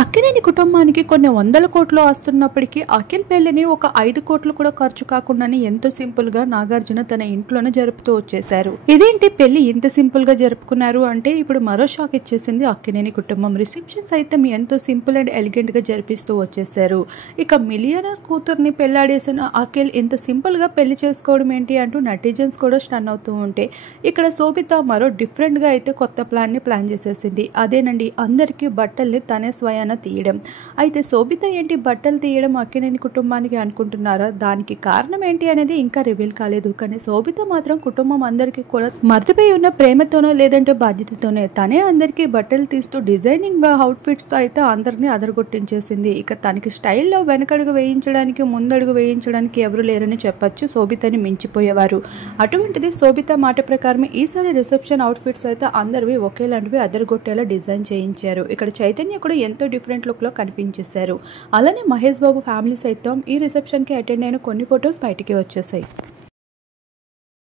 అక్కినేని కుటుంబానికి కొన్ని వందల కోట్లు వస్తున్నప్పటికీ అఖిల్ పెళ్లిని ఒక 5 కోట్లు కూడా ఖర్చు కాకుండానే ఎంతో సింపుల్ గా నాగార్జున తన ఇంట్లోనే జరుపుతూ వచ్చేశారు. ఇదేంటి పెళ్లి ఇంత సింపుల్ గా జరుపుకున్నారు అంటే ఇప్పుడు మరో షాక్ ఇచ్చేసింది అక్కినేని కుటుంబం. రిసెప్షన్ సైతం ఎంతో సింపుల్ అండ్ ఎలిగెంట్ గా జరిపిస్తూ వచ్చేశారు. ఇక మిలియనర్ కూతుర్ని పెళ్లాడేసిన అఖిల్ ఇంత సింపుల్ గా పెళ్లి చేసుకోవడం ఏంటి అంటూ నెటిజన్స్ కూడా స్టన్ అవుతూ ఉంటే ఇక్కడ శోభిత మరో డిఫరెంట్ గా అయితే కొత్త ప్లాన్ చేసేసింది. అదేనండి, అందరికీ బట్టల్ని తనే స్వయాన తీయడం. అయితే శోభిత ఏంటి బట్టలు తీయడం అక్కినేని కుటుంబానికి అనుకుంటున్నారా? దానికి కారణం ఏంటి అనేది ఇంకా రివీల్ కాలేదు. కానీ శోభిత మాత్రం కుటుంబం అందరికీ కూడా మర్చిపోయి ఉన్న ప్రేమతోనో లేదంటే బాధ్యతతోనే తనే అందరికీ బట్టలు తీస్తూ డిజైనింగ్ అవుట్ఫిట్స్ తో అయితే అందరినీ అదరగొట్టించేసింది. ఇక తనకి స్టైల్లో వెనకడుగు వేయించడానికి ముందడుగు వేయించడానికి ఎవరు లేరని చెప్పొచ్చు. శోభితని మించిపోయేవారు. అటువంటిది శోభిత మాట ప్రకారం ఈసారి రిసెప్షన్ అవుట్ఫిట్స్ అయితే అందరివి ఒకేలాంటివి అదరగొట్టేలా డిజైన్ చేయించారు. ఇక్కడ చైతన్య కూడా ఎంతో డిఫరెంట్ లుక్ లో కనిపించేశారు. అలానే మహేష్ బాబు ఫ్యామిలీ సైతం ఈ రిసెప్షన్ కి అటెండ్ అయిన కొన్ని ఫొటోస్ బయటికి వచ్చేసాయి.